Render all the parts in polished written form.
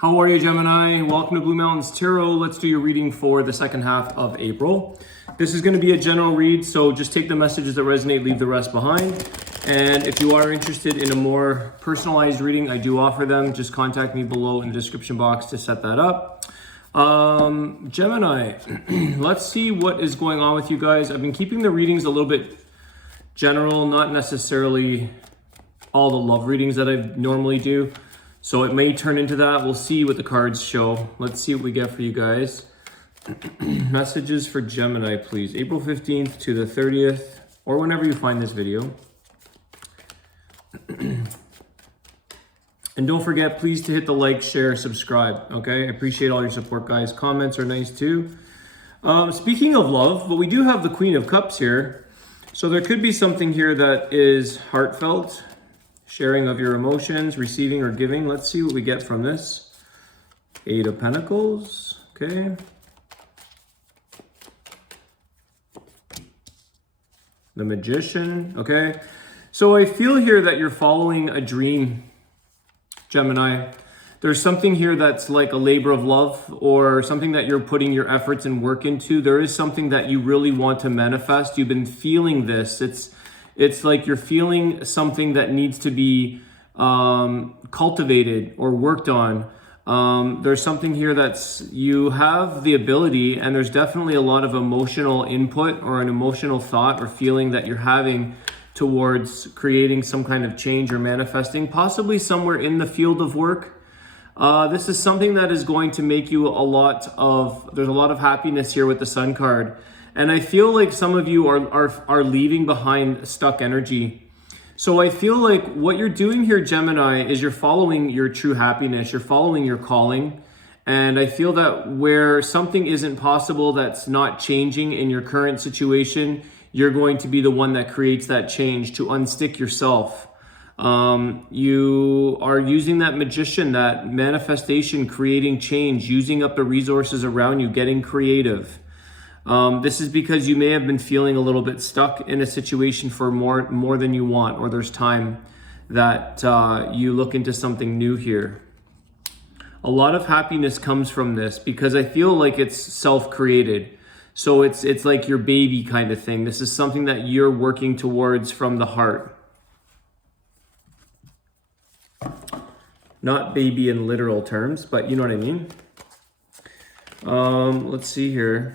How are you, Gemini? Welcome to Blue Mountains Tarot. Let's do your reading for the second half of April. This is going to be a general read, so just take the messages that resonate, leave the rest behind. And if you are interested in a more personalized reading, I do offer them. Just contact me below in the description box to set that up. Gemini, let's see what is going on with you guys. I've been keeping the readings a little bit general, not necessarily all the love readings that I normally do. So it may turn into that. We'll see what the cards show. Let's see what we get for you guys. Messages for Gemini, please. April 15th to the 30th, or whenever you find this video. And don't forget, please, to hit the like, share, subscribe, okay? I appreciate all your support, guys. Comments are nice, too. Speaking of love, but we do have the Queen of Cups here. So there could be something here that is heartfelt. Sharing of your emotions, receiving or giving. Let's see what we get from this. Eight of Pentacles, okay. The Magician, okay. So I feel here that you're following a dream, Gemini. There's something here that's like a labor of love, or something that you're putting your efforts and work into. There is something that you really want to manifest. You've been feeling this. It's like you're feeling something that needs to be cultivated or worked on. There's something here that's, you have the ability, and there's definitely a lot of emotional input or an emotional thought or feeling that you're having towards creating some kind of change or manifesting, possibly somewhere in the field of work. This is something that is going to make you there's a lot of happiness here with the Sun card. And I feel like some of you are leaving behind stuck energy. So I feel like what you're doing here, Gemini, is you're following your true happiness. You're following your calling. And I feel that where something isn't possible, that's not changing in your current situation, you're going to be the one that creates that change, to unstick yourself. You are using that Magician, that manifestation, creating change, using up the resources around you, getting creative. This is because you may have been feeling a little bit stuck in a situation for more than you want, or there's time that you look into something new here. A lot of happiness comes from this because I feel like it's self-created. So it's like your baby kind of thing. This is something that you're working towards from the heart. Not baby in literal terms, but you know what I mean. Let's see here.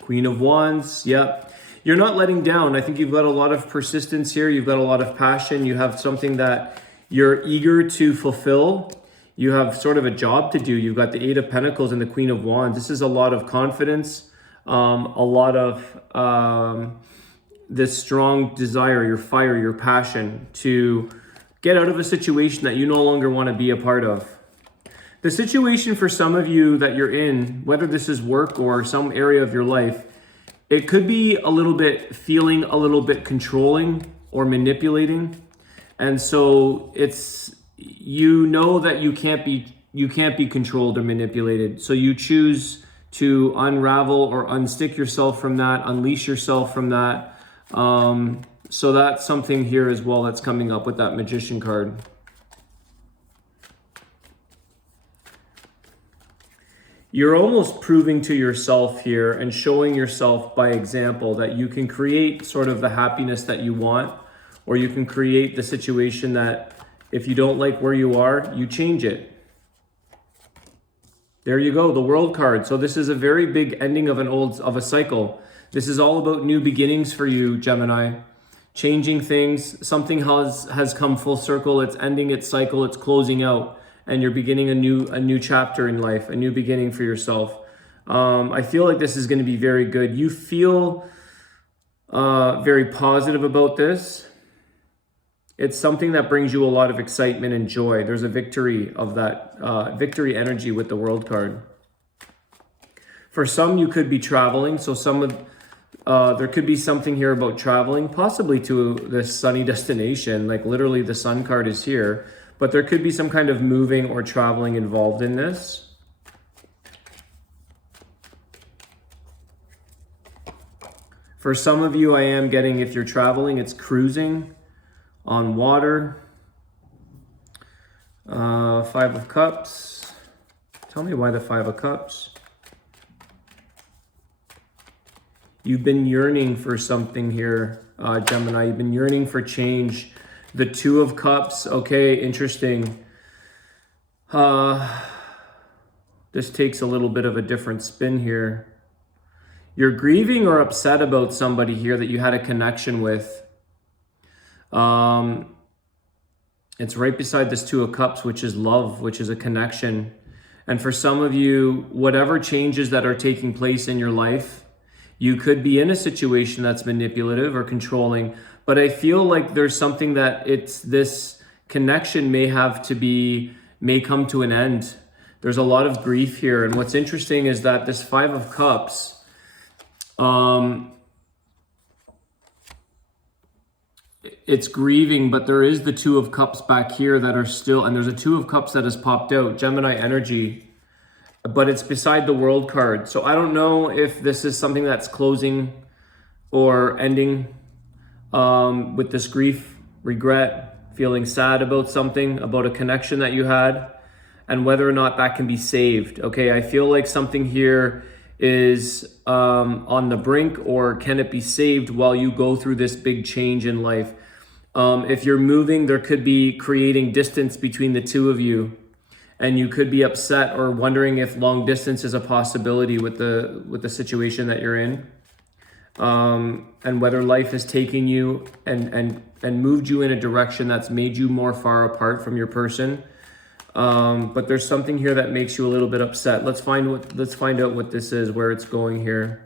Queen of Wands, yep. You're not letting down. I think you've got a lot of persistence here. You've got a lot of passion. You have something that you're eager to fulfill. You have sort of a job to do. You've got the Eight of Pentacles and the Queen of Wands. This is a lot of confidence, a lot of this strong desire, your fire, your passion to get out of a situation that you no longer want to be a part of. The situation for some of you that you're in, whether this is work or some area of your life, it could be a little bit feeling a little bit controlling or manipulating. And so it's, you know that you can't be controlled or manipulated. So you choose to unravel or unstick yourself from that, unleash yourself from that. So that's something here as well that's coming up with that Magician card. You're almost proving to yourself here and showing yourself by example that you can create sort of the happiness that you want, or you can create the situation that if you don't like where you are, you change it. There you go, the World card. So this is a very big ending of a cycle. This is all about new beginnings for you, Gemini. Changing things, something has come full circle, it's ending its cycle, it's closing out. And you're beginning a new chapter in life, a new beginning for yourself. I feel like this is going to be very good. You feel very positive about this. It's something that brings you a lot of excitement and joy. There's a victory of that victory energy with the World card. For some, you could be traveling. So there could be something here about traveling, possibly to this sunny destination. Like literally the Sun card is here. But there could be some kind of moving or traveling involved in this. For some of you, I am getting, if you're traveling, it's cruising on water. Five of Cups. Tell me why the Five of Cups. You've been yearning for something here, Gemini. You've been yearning for change. The Two of Cups. Okay, interesting. This takes a little bit of a different spin here. You're grieving or upset about somebody here that you had a connection with. It's right beside this Two of Cups, which is love, which is a connection. And for some of you, whatever changes that are taking place in your life, you could be in a situation that's manipulative or controlling, but I feel like there's something that this connection may come to an end. There's a lot of grief here. And what's interesting is that this Five of Cups, it's grieving, but there is the Two of Cups back here that are still, and there's a Two of Cups that has popped out, Gemini energy, but it's beside the World card. So I don't know if this is something that's closing or ending with this grief, regret, feeling sad about something, about a connection that you had, and whether or not that can be saved. Okay, I feel like something here is on the brink, or can it be saved while you go through this big change in life? If you're moving, there could be creating distance between the two of you, and you could be upset or wondering if long distance is a possibility with the situation that you're in, and whether life has taken you and moved you in a direction that's made you more far apart from your person. But there's something here that makes you a little bit upset. Let's find out what this is, where it's going here.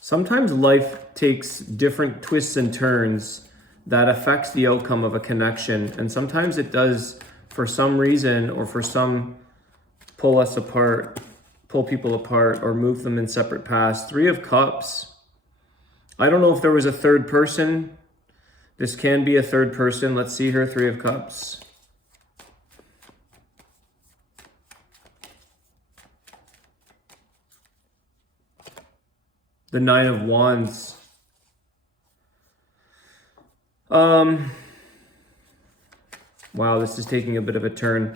Sometimes life takes different twists and turns that affects the outcome of a connection. And sometimes it does for some reason, or for some pull us apart, pull people apart, or move them in separate paths. Three of Cups. I don't know if there was a third person. This can be a third person. Let's see here, Three of Cups. The Nine of Wands. Wow, this is taking a bit of a turn.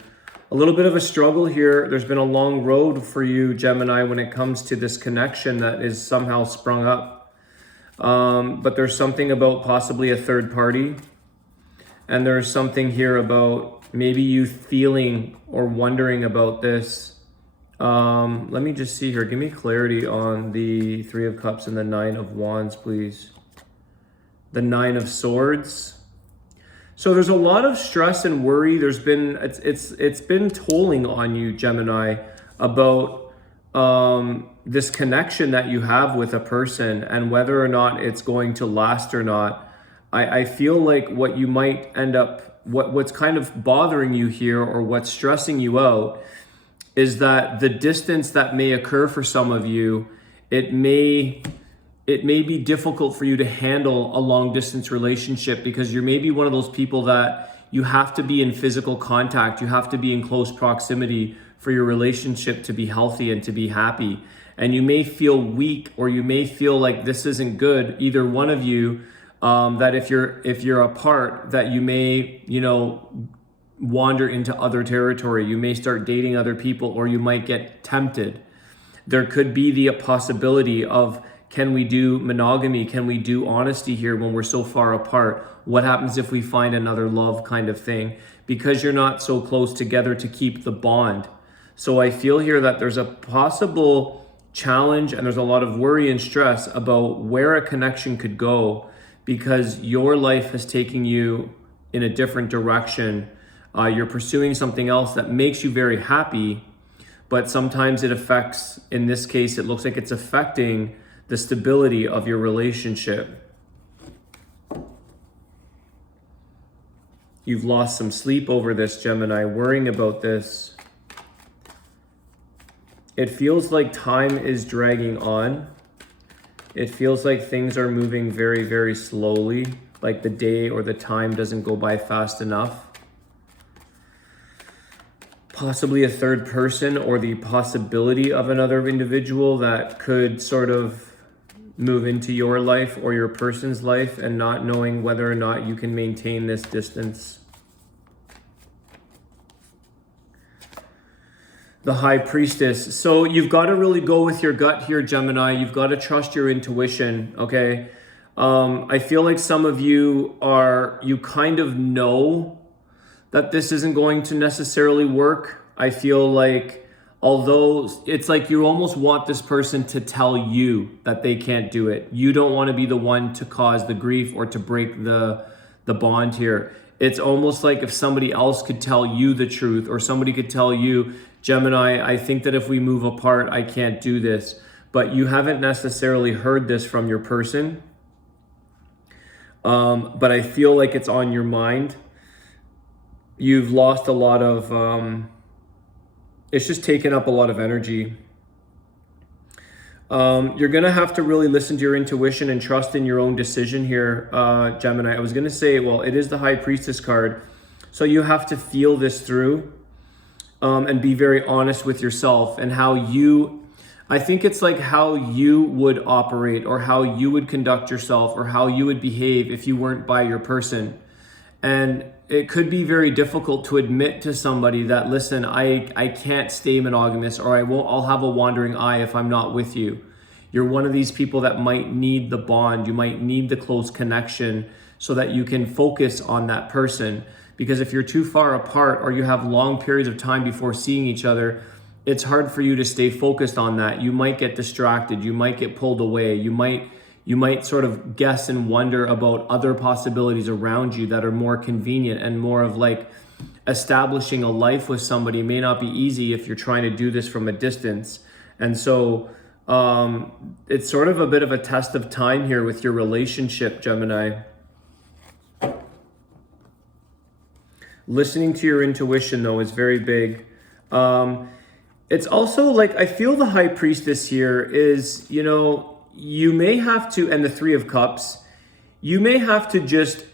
A little bit of a struggle here. There's been a long road for you, Gemini, when it comes to this connection that is somehow sprung up. But there's something about possibly a third party. And there's something here about maybe you feeling or wondering about this. Let me just see here. Give me clarity on the Three of Cups and the Nine of Wands, please. The Nine of Swords. So there's a lot of stress and worry. There's been, it's been tolling on you, Gemini, about this connection that you have with a person and whether or not it's going to last or not. I feel like what you might end up, what's kind of bothering you here, or what's stressing you out, is that the distance that may occur for some of you, it may be difficult for you to handle a long distance relationship, because you're maybe one of those people that you have to be in physical contact. You have to be in close proximity for your relationship to be healthy and to be happy. And you may feel weak, or you may feel like this isn't good, either one of you, that if you're apart, that you may, wander into other territory. You may start dating other people, or you might get tempted. There could be the possibility of, can we do monogamy? Can we do honesty here when we're so far apart? What happens if we find another love kind of thing? Because you're not so close together to keep the bond. So I feel here that there's a possible challenge, and there's a lot of worry and stress about where a connection could go, because your life has taken you in a different direction. You're pursuing something else that makes you very happy, but sometimes it affects, in this case, it looks like it's affecting the stability of your relationship. You've lost some sleep over this, Gemini, worrying about this. It feels like time is dragging on. It feels like things are moving very, very slowly, like the day or the time doesn't go by fast enough. Possibly a third person, or the possibility of another individual that could sort of move into your life or your person's life and not knowing whether or not you can maintain this distance. The High Priestess. So you've got to really go with your gut here, Gemini. You've got to trust your intuition, okay? I feel like some of you kind of know that this isn't going to necessarily work. I feel like, although it's like you almost want this person to tell you that they can't do it. You don't want to be the one to cause the grief or to break the bond here. It's almost like if somebody else could tell you the truth, or somebody could tell you, Gemini, I think that if we move apart, I can't do this. But you haven't necessarily heard this from your person. But I feel like it's on your mind. You've lost a lot of, it's just taken up a lot of energy. You're going to have to really listen to your intuition and trust in your own decision here, Gemini. I was going to say, well, it is the High Priestess card. So you have to feel this through and be very honest with yourself and how I think it's like how you would operate or how you would conduct yourself or how you would behave if you weren't by your person. And it could be very difficult to admit to somebody that, listen, I can't stay monogamous, or I'll have a wandering eye if I'm not with you. You're one of these people that might need the bond. You might need the close connection so that you can focus on that person. Because if you're too far apart or you have long periods of time before seeing each other, it's hard for you to stay focused on that. You might get distracted. You might get pulled away. You might sort of guess and wonder about other possibilities around you that are more convenient, and more of like establishing a life with somebody may not be easy if you're trying to do this from a distance. And so it's sort of a bit of a test of time here with your relationship, Gemini. Listening to your intuition, though, is very big. It's also like, I feel the High Priestess here is, you may have to, and the Three of Cups, you may have to just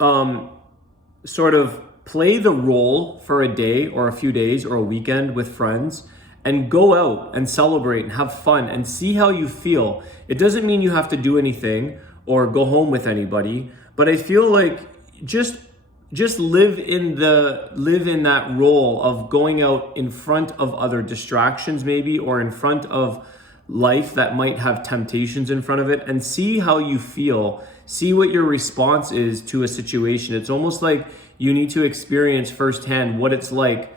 sort of play the role for a day or a few days or a weekend with friends and go out and celebrate and have fun and see how you feel. It doesn't mean you have to do anything or go home with anybody, but I feel like just live in that role of going out in front of other distractions maybe, or in front of life that might have temptations in front of it, and see how you feel. See what your response is to a situation. It's almost like you need to experience firsthand what it's like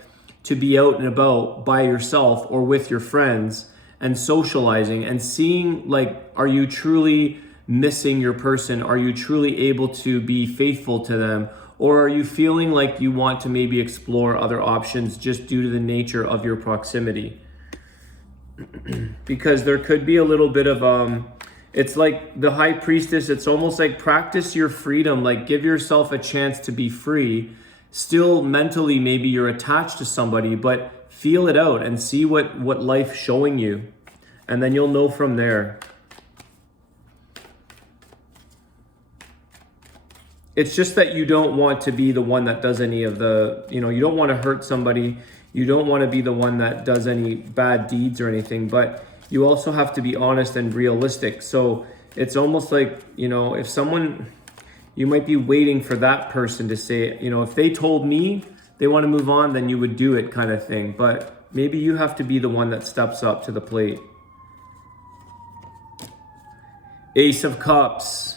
to be out and about by yourself or with your friends and socializing and seeing, like, are you truly missing your person? Are you truly able to be faithful to them? Or are you feeling like you want to maybe explore other options just due to the nature of your proximity? Because there could be a little bit of, it's like the High Priestess, it's almost like practice your freedom, like give yourself a chance to be free. Still mentally, maybe you're attached to somebody, but feel it out and see what life's showing you. And then you'll know from there. It's just that you don't want to be the one that does any of the, you don't want to hurt somebody. You don't want to be the one that does any bad deeds or anything, but you also have to be honest and realistic. So it's almost like, if someone, you might be waiting for that person to say, if they told me they want to move on, then you would do it, kind of thing. But maybe you have to be the one that steps up to the plate. Ace of Cups.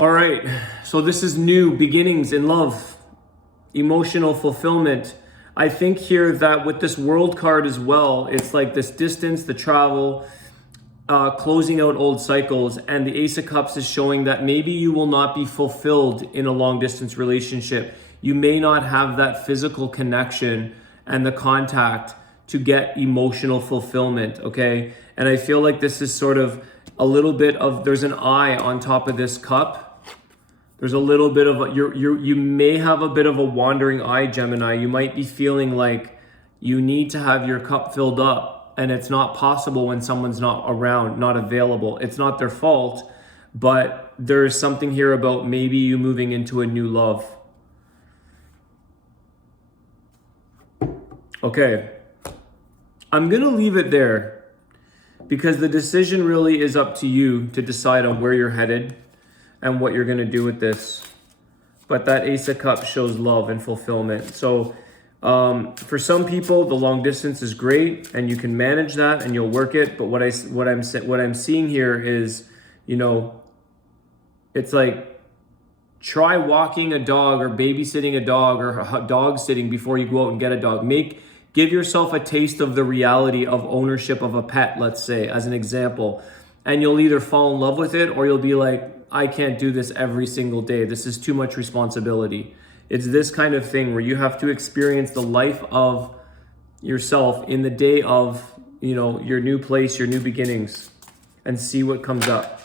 All right, so this is new beginnings in love, emotional fulfillment. I think here that with this World card as well, it's like this distance, the travel, closing out old cycles, and the Ace of Cups is showing that maybe you will not be fulfilled in a long distance relationship. You may not have that physical connection and the contact to get emotional fulfillment, okay? And I feel like this is sort of a little bit of, there's an eye on top of this cup. There's a little bit of, you may have a bit of a wandering eye, Gemini. You might be feeling like you need to have your cup filled up, and it's not possible when someone's not around, not available. It's not their fault, but there's something here about maybe you moving into a new love. Okay, I'm gonna leave it there because the decision really is up to you to decide on where you're headed and what you're going to do with this. But that Ace of Cups shows love and fulfillment. So for some people, the long distance is great and you can manage that and you'll work it. But what I'm seeing here is, you know, it's like, try walking a dog or babysitting a dog or dog sitting before you go out and get a dog. Give yourself a taste of the reality of ownership of a pet, let's say, as an example. And you'll either fall in love with it or you'll be like, I can't do this every single day. This is too much responsibility. It's this kind of thing where you have to experience the life of yourself in the day of, you know, your new place, your new beginnings, and see what comes up.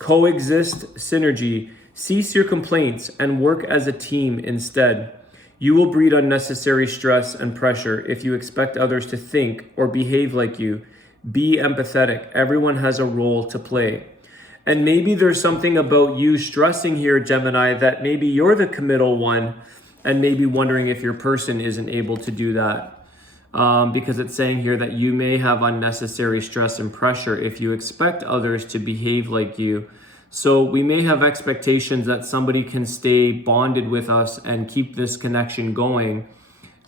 Coexist synergy. Cease your complaints and work as a team instead. You will breed unnecessary stress and pressure if you expect others to think or behave like you. Be empathetic. Everyone has a role to play. And maybe there's something about you stressing here, Gemini, that maybe you're the committal one and maybe wondering if your person isn't able to do that. Because it's saying here that you may have unnecessary stress and pressure if you expect others to behave like you. So we may have expectations that somebody can stay bonded with us and keep this connection going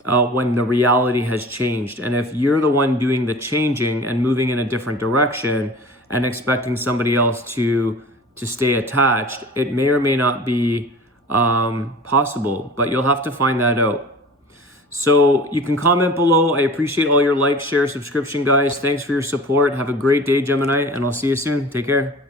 when the reality has changed. And if you're the one doing the changing and moving in a different direction and expecting somebody else to stay attached, it may or may not be possible, but you'll have to find that out. So you can comment below. I appreciate all your likes, share, subscription, guys. Thanks for your support. Have a great day, Gemini, and I'll see you soon. Take care.